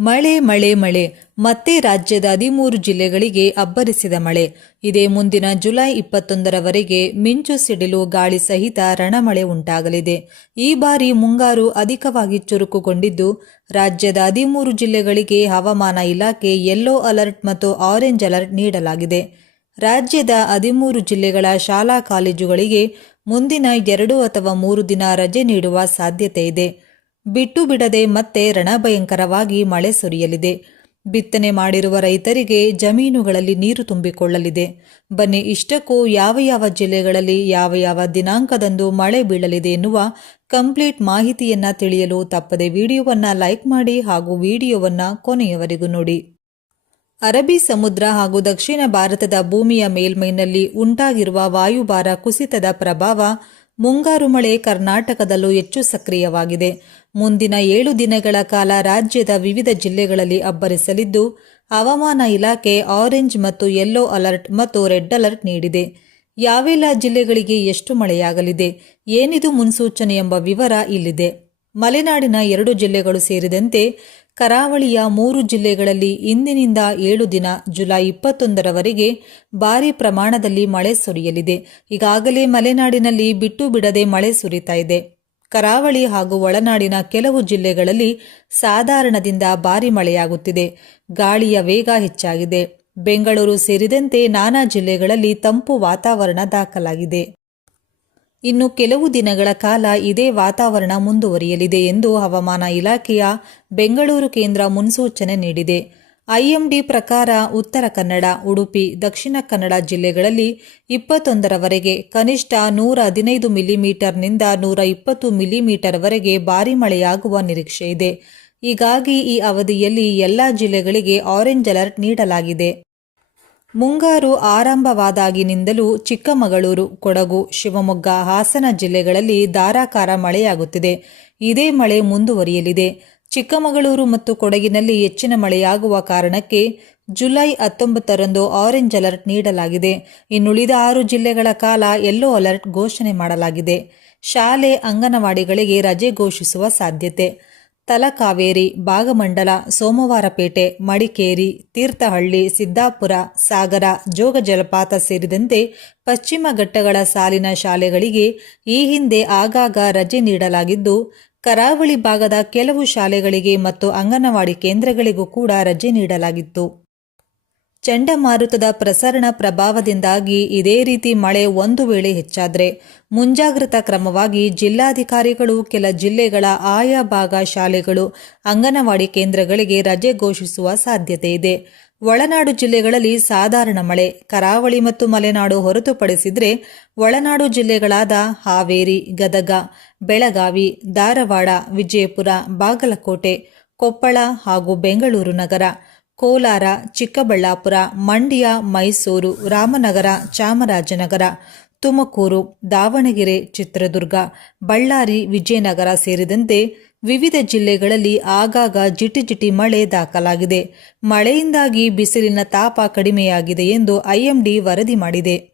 ಮಳೆ ಮಳೆ ಮಳೆ, ಮತ್ತೆ ರಾಜ್ಯದ ಹದಿಮೂರು ಜಿಲ್ಲೆಗಳಿಗೆ ಅಬ್ಬರಿಸಿದ ಮಳೆ. ಇದೇ ಮುಂದಿನ ಜುಲೈ ಇಪ್ಪತ್ತೊಂದರವರೆಗೆ ಮಿಂಚು ಸಿಡಿಲು ಗಾಳಿ ಸಹಿತ ರಣಮಳೆ ಉಂಟಾಗಲಿದೆ. ಈ ಬಾರಿ ಮುಂಗಾರು ಅಧಿಕವಾಗಿ ಚುರುಕುಗೊಂಡಿದ್ದು, ರಾಜ್ಯದ ಹದಿಮೂರು ಜಿಲ್ಲೆಗಳಿಗೆ ಹವಾಮಾನ ಇಲಾಖೆ ಯೆಲ್ಲೋ ಅಲರ್ಟ್ ಮತ್ತು ಆರೆಂಜ್ ಅಲರ್ಟ್ ನೀಡಲಾಗಿದೆ. ರಾಜ್ಯದ ಹದಿಮೂರು ಜಿಲ್ಲೆಗಳ ಶಾಲಾ ಕಾಲೇಜುಗಳಿಗೆ ಮುಂದಿನ ಎರಡು ಅಥವಾ ಮೂರು ದಿನ ರಜೆ ನೀಡುವ ಸಾಧ್ಯತೆ ಇದೆ. ಬಿಟ್ಟು ಬಿಡದೆ ಮತ್ತೆ ರಣಭಯಂಕರವಾಗಿ ಮಳೆ ಸುರಿಯಲಿದೆ. ಬಿತ್ತನೆ ಮಾಡಿರುವ ರೈತರಿಗೆ ಜಮೀನುಗಳಲ್ಲಿ ನೀರು ತುಂಬಿಕೊಳ್ಳಲಿದೆ. ಬನ್ನಿ, ಇಷ್ಟಕ್ಕೂ ಯಾವ ಯಾವ ಜಿಲ್ಲೆಗಳಲ್ಲಿ ಯಾವ ಯಾವ ದಿನಾಂಕದಂದು ಮಳೆ ಬೀಳಲಿದೆ ಎನ್ನುವ ಕಂಪ್ಲೀಟ್ ಮಾಹಿತಿಯನ್ನ ತಿಳಿಯಲು ತಪ್ಪದೆ ವಿಡಿಯೋವನ್ನ ಲೈಕ್ ಮಾಡಿ ಹಾಗೂ ವಿಡಿಯೋವನ್ನ ಕೊನೆಯವರೆಗೂ ನೋಡಿ. ಅರಬ್ಬಿ ಸಮುದ್ರ ಹಾಗೂ ದಕ್ಷಿಣ ಭಾರತದ ಭೂಮಿಯ ಮೇಲ್ಮೈನಲ್ಲಿ ಉಂಟಾಗಿರುವ ವಾಯುಭಾರ ಕುಸಿತದ ಪ್ರಭಾವ ಮುಂಗಾರು ಮಳೆ ಕರ್ನಾಟಕದಲ್ಲೂ ಹೆಚ್ಚು ಸಕ್ರಿಯವಾಗಿದೆ. ಮುಂದಿನ ಏಳು ದಿನಗಳ ಕಾಲ ರಾಜ್ಯದ ವಿವಿಧ ಜಿಲ್ಲೆಗಳಲ್ಲಿ ಅಬ್ಬರಿಸಲಿದ್ದು, ಹವಾಮಾನ ಇಲಾಖೆ ಆರೆಂಜ್ ಮತ್ತು ಯೆಲ್ಲೋ ಅಲರ್ಟ್ ಮತ್ತು ರೆಡ್ ಅಲರ್ಟ್ ನೀಡಿದೆ. ಯಾವೆಲ್ಲ ಜಿಲ್ಲೆಗಳಿಗೆ ಎಷ್ಟು ಮಳೆಯಾಗಲಿದೆ, ಏನಿದು ಮುನ್ಸೂಚನೆ ಎಂಬ ವಿವರ ಇಲ್ಲಿದೆ. ಮಲೆನಾಡಿನ ಎರಡು ಜಿಲ್ಲೆಗಳು ಸೇರಿದಂತೆ ಕರಾವಳಿಯ ಮೂರು ಜಿಲ್ಲೆಗಳಲ್ಲಿ ಇಂದಿನಿಂದ ಏಳು ದಿನ ಜುಲೈ ಇಪ್ಪತ್ತೊಂದರವರೆಗೆ ಭಾರಿ ಪ್ರಮಾಣದಲ್ಲಿ ಮಳೆ ಸುರಿಯಲಿದೆ. ಈಗಾಗಲೇ ಮಲೆನಾಡಿನಲ್ಲಿ ಬಿಟ್ಟು ಬಿಡದೆ ಮಳೆ ಸುರಿತಾ ಇದೆ. ಕರಾವಳಿ ಹಾಗೂ ಒಳನಾಡಿನ ಕೆಲವು ಜಿಲ್ಲೆಗಳಲ್ಲಿ ಸಾಧಾರಣದಿಂದ ಭಾರಿ ಮಳೆಯಾಗುತ್ತಿದೆ. ಗಾಳಿಯ ವೇಗ ಹೆಚ್ಚಾಗಿದೆ. ಬೆಂಗಳೂರು ಸೇರಿದಂತೆ ನಾನಾ ಜಿಲ್ಲೆಗಳಲ್ಲಿ ತಂಪು ವಾತಾವರಣ ದಾಖಲಾಗಿದೆ. ಇನ್ನು ಕೆಲವು ದಿನಗಳ ಕಾಲ ಇದೇ ವಾತಾವರಣ ಮುಂದುವರಿಯಲಿದೆ ಎಂದು ಹವಾಮಾನ ಇಲಾಖೆಯ ಬೆಂಗಳೂರು ಕೇಂದ್ರ ಮುನ್ಸೂಚನೆ ನೀಡಿದೆ. ಐಎಂಡಿ ಪ್ರಕಾರ ಉತ್ತರ ಕನ್ನಡ, ಉಡುಪಿ, ದಕ್ಷಿಣ ಕನ್ನಡ ಜಿಲ್ಲೆಗಳಲ್ಲಿ ಇಪ್ಪತ್ತೊಂದರವರೆಗೆ ಕನಿಷ್ಠ ನೂರ ಹದಿನೈದು ಮಿಲಿಮೀಟರ್ನಿಂದ ನೂರ ಇಪ್ಪತ್ತು ಮಿಲಿಮೀಟರ್ವರೆಗೆ ಭಾರೀ ಮಳೆಯಾಗುವ ನಿರೀಕ್ಷೆ ಇದೆ. ಹೀಗಾಗಿ ಈ ಅವಧಿಯಲ್ಲಿ ಎಲ್ಲಾ ಜಿಲ್ಲೆಗಳಿಗೆ ಆರೆಂಜ್ ಅಲರ್ಟ್ ನೀಡಲಾಗಿದೆ. ಮುಂಗಾರು ಆರಂಭವಾದಾಗಿನಿಂದಲೂ ಚಿಕ್ಕಮಗಳೂರು, ಕೊಡಗು, ಶಿವಮೊಗ್ಗ, ಹಾಸನ ಜಿಲ್ಲೆಗಳಲ್ಲಿ ಧಾರಾಕಾರ ಮಳೆಯಾಗುತ್ತಿದೆ. ಇದೇ ಮಳೆ ಮುಂದುವರಿಯಲಿದೆ. ಚಿಕ್ಕಮಗಳೂರು ಮತ್ತು ಕೊಡಗಿನಲ್ಲಿ ಹೆಚ್ಚಿನ ಮಳೆಯಾಗುವ ಕಾರಣಕ್ಕೆ ಜುಲೈ ಹತ್ತೊಂಬತ್ತರಂದು ಆರೆಂಜ್ ಅಲರ್ಟ್ ನೀಡಲಾಗಿದೆ. ಇನ್ನುಳಿದ ಆರು ಜಿಲ್ಲೆಗಳ ಕಾಲ ಯೆಲ್ಲೋ ಅಲರ್ಟ್ ಘೋಷಣೆ ಮಾಡಲಾಗಿದೆ. ಶಾಲೆ, ಅಂಗನವಾಡಿಗಳಿಗೆ ರಜೆ ಘೋಷಿಸುವ ಸಾಧ್ಯತೆ. ತಲಕಾವೇರಿ ಭಾಗಮಂಡಲ ಸೋಮವಾರಪೇಟೆ, ಮಡಿಕೇರಿ, ತೀರ್ಥಹಳ್ಳಿ, ಸಿದ್ದಾಪುರ, ಸಾಗರ ಜೋಗ ಜಲಪಾತ ಸೇರಿದಂತೆ ಪಶ್ಚಿಮ ಘಟ್ಟಗಳ ಸಾಲಿನ ಶಾಲೆಗಳಿಗೆ ಈ ಹಿಂದೆ ಆಗಾಗ ರಜೆ ನೀಡಲಾಗಿದ್ದು, ಕರಾವಳಿ ಭಾಗದ ಕೆಲವು ಶಾಲೆಗಳಿಗೆ ಮತ್ತು ಅಂಗನವಾಡಿ ಕೇಂದ್ರಗಳಿಗೂ ಕೂಡ ರಜೆ ನೀಡಲಾಗಿತ್ತು. ಚಂಡಮಾರುತದ ಪ್ರಸರಣ ಪ್ರಭಾವದಿಂದಾಗಿ ಇದೇ ರೀತಿ ಮಳೆ ಒಂದು ವೇಳೆ ಹೆಚ್ಚಾದರೆ ಮುಂಜಾಗ್ರತಾ ಕ್ರಮವಾಗಿ ಜಿಲ್ಲಾಧಿಕಾರಿಗಳು, ಕೆಲ ಜಿಲ್ಲೆಗಳ ಆಯಾ ಭಾಗ ಶಾಲೆಗಳು, ಅಂಗನವಾಡಿ ಕೇಂದ್ರಗಳಿಗೆ ರಜೆ ಘೋಷಿಸುವ ಸಾಧ್ಯತೆ ಇದೆ. ಒಳನಾಡು ಜಿಲ್ಲೆಗಳಲ್ಲಿ ಸಾಧಾರಣ ಮಳೆ, ಕರಾವಳಿ ಮತ್ತು ಮಲೆನಾಡು ಹೊರತುಪಡಿಸಿದರೆ ಒಳನಾಡು ಜಿಲ್ಲೆಗಳಾದ ಹಾವೇರಿ, ಗದಗ, ಬೆಳಗಾವಿ, ಧಾರವಾಡ, ವಿಜಯಪುರ, ಬಾಗಲಕೋಟೆ, ಕೊಪ್ಪಳ ಹಾಗೂ ಬೆಂಗಳೂರು ನಗರ. ಕೋಲಾರ, ಚಿಕ್ಕಬಳ್ಳಾಪುರ, ಮಂಡ್ಯ, ಮೈಸೂರು, ರಾಮನಗರ, ಚಾಮರಾಜನಗರ, ತುಮಕೂರು, ದಾವಣಗೆರೆ, ಚಿತ್ರದುರ್ಗ, ಬಳ್ಳಾರಿ, ವಿಜಯನಗರ ಸೇರಿದಂತೆ ವಿವಿಧ ಜಿಲ್ಲೆಗಳಲ್ಲಿ ಆಗಾಗ ಜಿಟಿಜಿಟಿ ಮಳೆ ದಾಖಲಾಗಿದೆ. ಮಳೆಯಿಂದಾಗಿ ಬಿಸಿಲಿನ ತಾಪ ಕಡಿಮೆಯಾಗಿದೆ ಎಂದು ಐಎಂಡಿ ವರದಿ ಮಾಡಿದೆ.